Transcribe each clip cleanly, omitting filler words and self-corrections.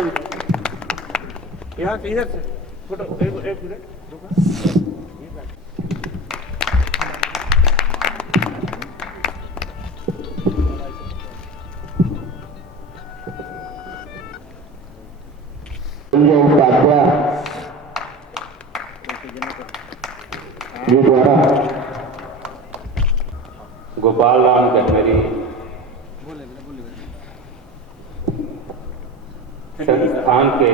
यहाँ से इधर से फोटो एक मिनट ये द्वारा गोपाल राम गहरी संस्थान के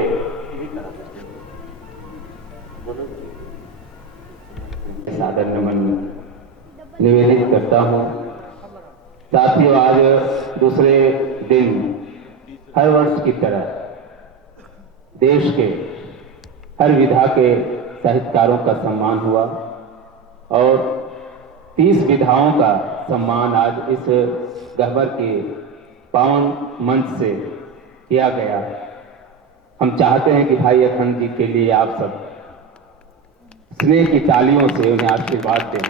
सादर नमन निवेदित करता हूं। साथियों, आज दूसरे दिन हर वर्ष की तरह देश के हर विधा के साहित्यकारों का सम्मान हुआ और 30 विधाओं का सम्मान आज इस गह्वर के पावन मंच से किया गया। हम चाहते हैं कि भाई अखंड जी के लिए आप सब स्नेह की तालियों से उन्हें आशीर्वाद दें,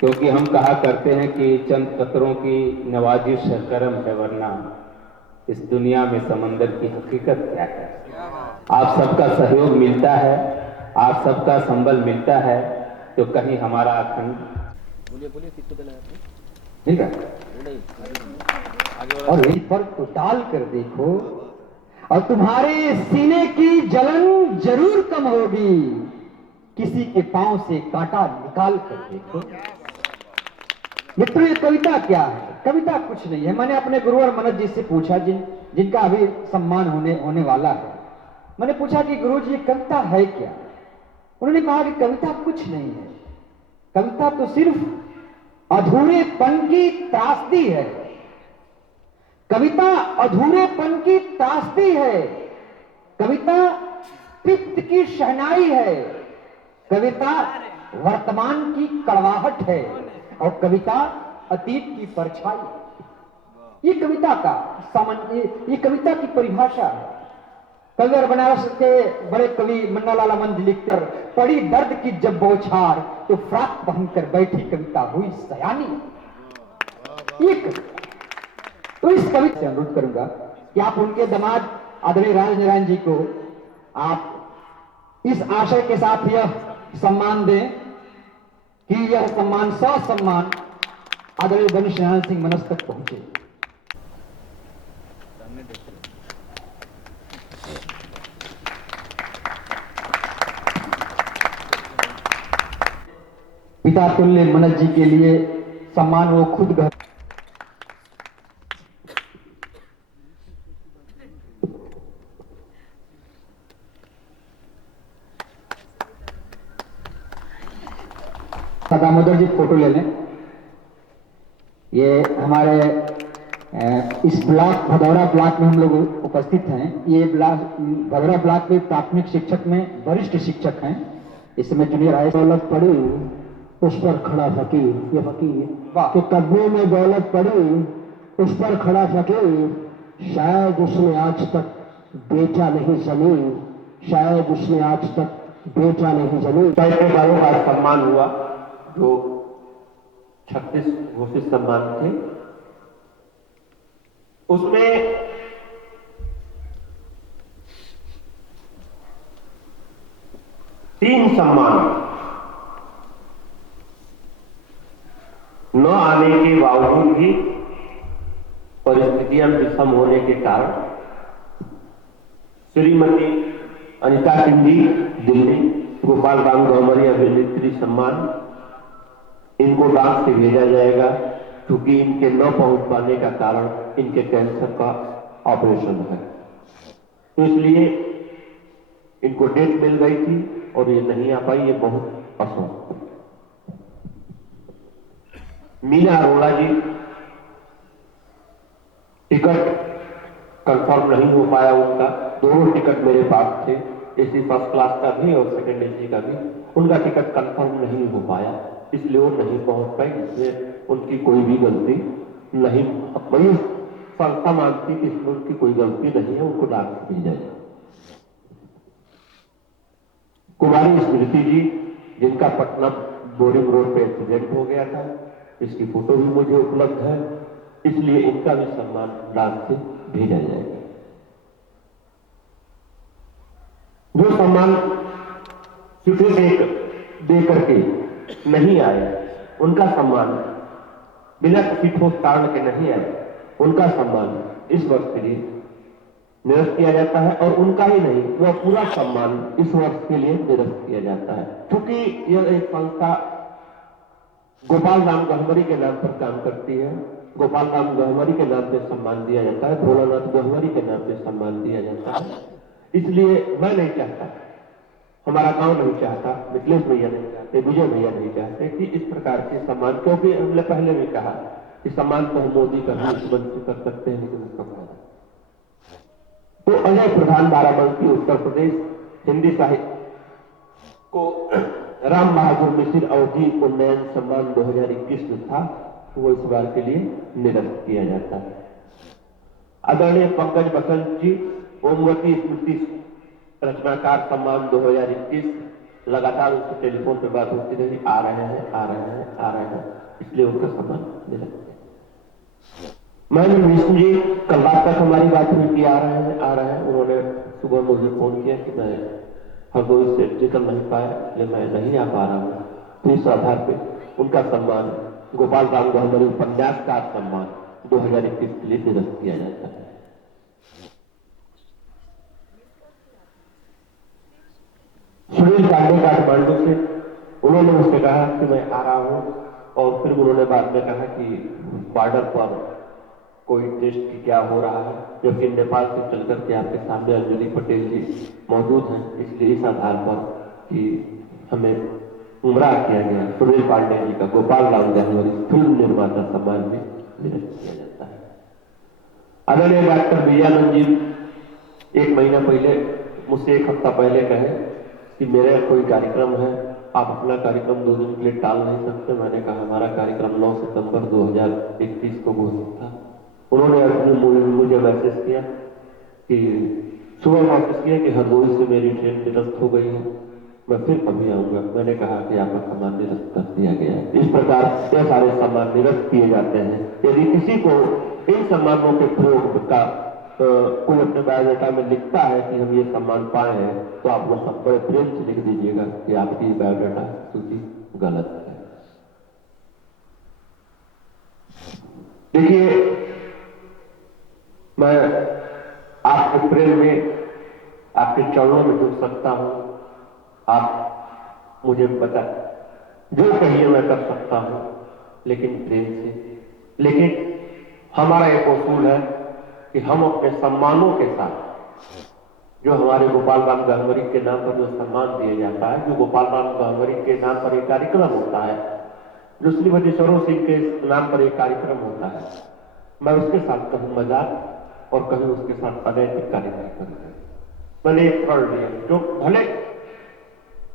क्योंकि हम कहा करते हैं कि चंद कतरों की नवाजिश करम है, वरना इस दुनिया में समंदर की हकीकत क्या है। आप सबका सहयोग मिलता है, आप सबका संबल मिलता है, तो कहीं हमारा अखंड किसको देना है ठीक है। और इस पर तो टाल कर देखो और तुम्हारे सीने की जलन जरूर कम होगी। किसी के पांव से कांटा निकाल कर देखो। मित्रों, ये कविता क्या है? कविता कुछ नहीं है। मैंने अपने गुरुवर मनोज जी से पूछा, जिनका अभी सम्मान होने वाला है। मैंने पूछा कि गुरु जी, कविता है क्या? उन्होंने कहा कि कविता कुछ नहीं है। कविता तो सिर्फ अधूरेपन की त्रासदी है। कविता अधूरेपन की त्रासदी है। कविता पित्त की शहनाई है। कविता वर्तमान की कड़वाहट है और कविता अतीत की परछाई। ये कविता का ये कविता की परिभाषा है। कविवर बनारस के बड़े कवि मन्नालाल मंद लिखकर पड़ी दर्द की जब बौछार तो फ्राक पहनकर बैठी कविता हुई सयानी। तो इस कविता से अनुरोध करूंगा कि आप उनके दामाद आदरणीय राजनारायण जी को आप इस आशय के साथ यह सम्मान दें कि यह सम्मान ससम्मान आदरणीय गणेश नारायण सिंह मनस तक पहुंचे। पिता तुल्य मनस जी के लिए सम्मान वो खुद घर दामोदर जी फोटो ले लें। ये हमारे इस ब्लॉक भदौरा ब्लॉक में हम लोग उपस्थित हैं। ये ब्लॉक भदौरा ब्लॉक में प्राथमिक शिक्षक में वरिष्ठ शिक्षक हैं। इस समय जूनियर हाई दौलत पड़ी उस पर खड़ा फकीर, ये फकीर के कदमों में दौलत पड़ी उस पर खड़ा फकीर। शायद उसने आज तक बेचा नहीं जमीन, शायद उसने आज तक बेचा नहीं जमीन। साहित्यकारों का सम्मान हुआ जो 36 घोषित सम्मान थे। उसमें तीन सम्मान न आने के बावजूद भी परिस्थितियां विषम होने के कारण श्रीमती अनिता सिंधी दिल्ली, गोपाल राम गौमरी अभिनेत्री सम्मान, इनको डाक से भेजा जाएगा क्योंकि इनके न पहुंच पाने का कारण इनके कैंसर का ऑपरेशन है। तो इसलिए इनको डेट मिल गई थी और ये नहीं आ पाई, ये बहुत अफसोस। मीना अरोड़ा जी, टिकट कंफर्म नहीं हो पाया उनका। दोनों टिकट मेरे पास थे, एसी फर्स्ट क्लास का भी और सेकंड एसी का भी। उनका टिकट कंफर्म नहीं हो पाया, इसलिए वो नहीं पहुंच पाई, जिसमें उनकी कोई भी गलती नहीं। वही संस्था मानती कि इसमें उनकी कोई गलती नहीं है, उनको डाक से भेजा जाए। कुमारी स्मृति जी, जिनका पटना बोरिंग रोड पे एक्सीडेंट हो गया था, इसकी फोटो भी मुझे उपलब्ध है, इसलिए इनका भी सम्मान डाक से भेजा जाएगा। सम्मान स्वीकृति दे करके नहीं आए, उनका सम्मान बिना किसी ठोस कारण के नहीं आए, उनका सम्मान इस वर्ष के लिए निरस्त किया जाता है। और उनका ही नहीं, वह पूरा सम्मान इस वर्ष के लिए निरस्त किया जाता है। क्योंकि यह एक संस्था गोपाल राम गहमरी के नाम पर काम करती है। गोपाल राम गहमरी के नाम पे सम्मान दिया जाता है, भोलानाथ गहमरी के नाम पे सम्मान दिया जाता है। इसलिए मैं नहीं चाहता, हमारा गांव नहीं चाहता, मिथिलेश भैया नहीं चाहते, विजय भैया नहीं चाहते कि इस प्रकार के सम्मान, क्योंकि हमने पहले भी कहा कि सम्मान तो हम मोदी का भी मुख्यमंत्री कर सकते हैं, लेकिन उसका फायदा। तो अजय प्रधान बाराबंकी उत्तर प्रदेश हिंदी साहित्य को राम बहादुर मिश्र अवधि उन्नयन सम्मान 2021 में था, वो इस बार के लिए निरस्त किया जाता है। आदरणीय पंकज बसंत जी ओमवती स्मृति रचनाकार सम्मान 2021, लगातार उससे टेलीफोन पर बात होती रही, आ रहे हैं, इसलिए उनका सम्मान निरस्त है। महेंद्र विष्णु जी, कल रात तक हमारी बात हुई कि आ रहे हैं। उन्होंने सुबह मुझे फोन किया कि मैं हरदोई से निकल नहीं पाया, इसलिए मैं नहीं आ पा रहा हूँ। तो इस आधार पर उनका सम्मान गोपाल राम गहमरी उपन्यासकार सम्मान 2021 के लिए निरस्त किया जाता है। सुनील पांडे काठमांडू से, उन्होंने मुझसे कहा कि मैं आ रहा हूं, और फिर उन्होंने बाद में कहा कि बॉर्डर पर कोई टेस्ट की क्या हो रहा है, जबकि नेपाल से चलकर के आपके सामने अंजलि पटेल जी मौजूद हैं, इसलिए इस आधार पर कि हमें गुमराह किया गया। सुनील पांडे जी का गोपाल राम गहमरी फिल्म निर्माता सम्मान में निरस्त किया जाता है। आदरणीय डॉक्टर विजयानंद जी एक महीना पहले मुझसे, एक हफ्ता पहले कहे कि मेरा कोई कार्यक्रम है, आप अपना कार्यक्रम 2 दिन के लिए टाल नहीं सकते। मैंने कहा हमारा कार्यक्रम 9 सितंबर 2021 को घोषित था। उन्होंने मुझे मैसेज किया कि सुबह मैसेज किया कि हरदोई से मेरी ट्रेन निरस्त हो गई है, मैं फिर कभी आऊंगा। मैंने कहा कि आपका सम्मान निरस्त कर दिया गया है। इस प्रकार ये सारे सम्मान निरस्त किए जाते हैं। यदि किसी को इन सम्मानों के प्रयोग का कोई अपने बायोडाटा में लिखता है कि हम ये सम्मान पाए हैं, तो आप लोग सब बड़े प्रेम से लिख दीजिएगा कि आपकी बायोडाटा सूची गलत है। देखिए, मैं आपके प्रेम में, आपके चरणों में डूब सकता हूं। आप मुझे बता, जो कहिए मैं कर सकता हूं, लेकिन प्रेम से। लेकिन हमारा एक उसूल है कि हम अपने सम्मानों के साथ, जो हमारे गोपाल राम गहमरी के नाम पर जो सम्मान दिया जाता है, जो गोपाल राम गहमरी के नाम पर एक कार्यक्रम होता है, जो श्रीमती सरोज सिंह के नाम पर एक कार्यक्रम होता है, मैं उसके साथ कभी मजाक और कभी उसके साथ अनैतिक कार्य नहीं करूंगा। मैंने एक प्रण लिया, जो भले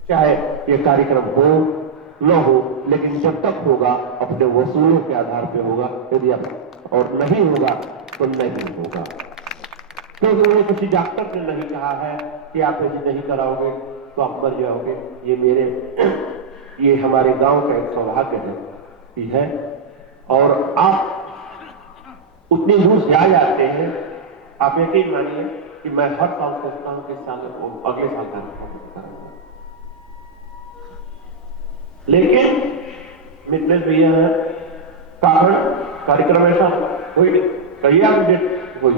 चाहे ये कार्यक्रम हो न हो, लेकिन जब तक होगा अपने वसूलों के आधार पे होगा। यदि आप और नहीं होगा तो नहीं होगा। क्योंकि मुझे किसी डॉक्टर ने नहीं कहा है कि आप यदि नहीं कराओगे तो आप मर जाओगे। ये हमारे गांव का एक सौभाग्य है। और आप उतनी दूर से आ जाते हैं, आप यकीन मानिए कि मैं हर साल सोचता हूं कि अगले साल का, लेकिन मिथिलेश भैया कारण कार्यक्रम ऐसा हुई, तैयार डेट हुई,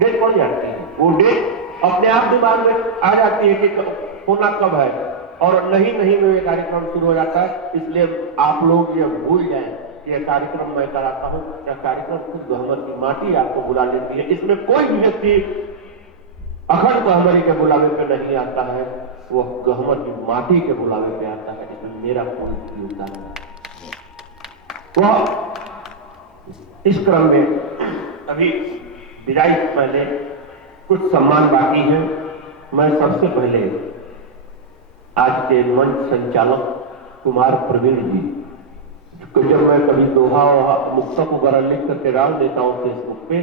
डेट पड़ जाती है। वो डेट अपने आप दिमाग में आ जाती है कि होना कब है, और नहीं में ये कार्यक्रम शुरू हो जाता है। इसलिए आप लोग ये भूल जाए, यह कार्यक्रम मैं कराता हूं, यह कार्यक्रम खुद गहमर की माटी आपको बुला लेती है। इसमें कोई भी व्यक्ति अखंड गहमरी के बुलावे पे नहीं आता है, वह गहमर की माटी के बुलावे पे आता है, जिसमें मेरा कोई योगदान है। वह इस क्रम में अभी विदाई से पहले कुछ सम्मान बाकी है। मैं सबसे पहले आज के मंच संचालक कुमार प्रवीण जी को, जब मैं कभी दोहा और मुक्तक वगैरह लिख करके डाल देता हूँ फेसबुक पे,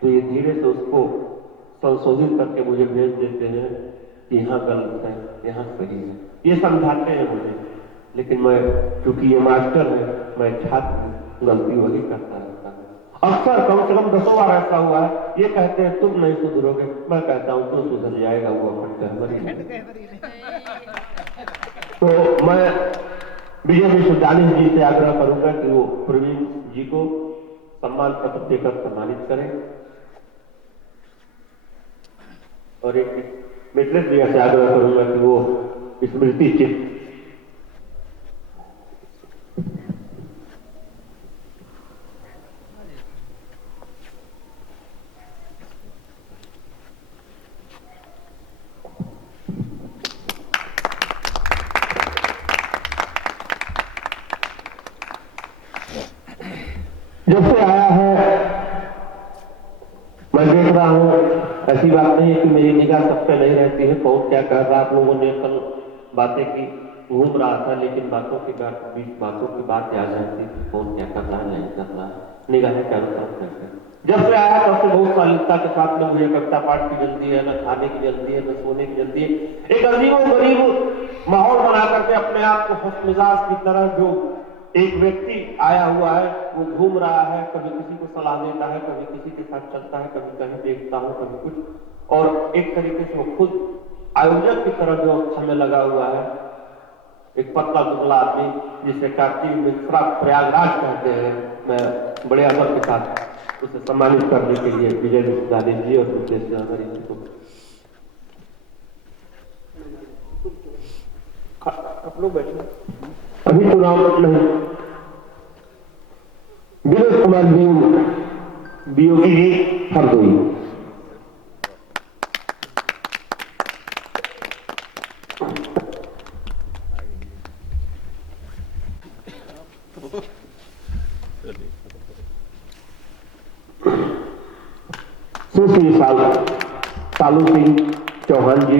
तो ये धीरे से उसको संशोधित करके मुझे भेज देते हैं कि यहाँ गलत है, यहाँ सही है। ये समझाते हैं मुझे, लेकिन मैं, चूंकि ये मास्टर है, मैं छात्र हूं, गलती वही करता रहता है। अक्सर कम से कम 10 बार ऐसा हुआ है, ये कहते हैं तुम नहीं सुधरोगे, मैं कहता हूं तो सुधर जाएगा, वो अपन कहवरी है। तो मैं विजय विश्वविद्यालय जी से आग्रह करूंगा कि वो प्रवीण जी को सम्मान पत्र देकर सम्मानित करें, और एक मित्रेश भैया से आग्रह करूंगा कि वो स्मृति चिन्ह जब से आया है मैं देख रहा हूं, ऐसी बात नहीं है कि मेरी निगाह सब पे नहीं रहती है, कौन क्या कर रहा है। आप लोगों ने कल बातें की, घूम रहा था, लेकिन बातों की बातों की बात याद रहती है, कौन क्या कर रहा है नहीं कर रहा है, निगाहें चारों तरफ रहती है। जब से आया तब से बहुत शालीनता के साथ में मुझे कविता पाठ की जल्दी है, न खाने की जल्दी है, न सोने की जल्दी है। एक अजीबो गरीब माहौल बना करके अपने आप को खुशमिजाज की तरह जो एक व्यक्ति आया हुआ है, वो घूम रहा है, कभी किसी को सलाह देता है, कभी किसी के साथ चलता है, कभी कहीं देखता हूं, कभी कुछ, और एक तरीके से वो खुद आयोजक की तरह जो हमें लगा हुआ है। एक पतला दुबला आदमी जिसे कार्तिक मिश्रा प्रयागराज कहते हैं, मैं बड़े आदर के साथ उसे सम्मानित करने के लिए विजय विश्वविद्यालय जी और जी को आप लोग बैठे अभी तो नाम नहीं, विनोद कुमार जी बीओगी जी हरदोई। सुश्री सालू सिंह चौहान जी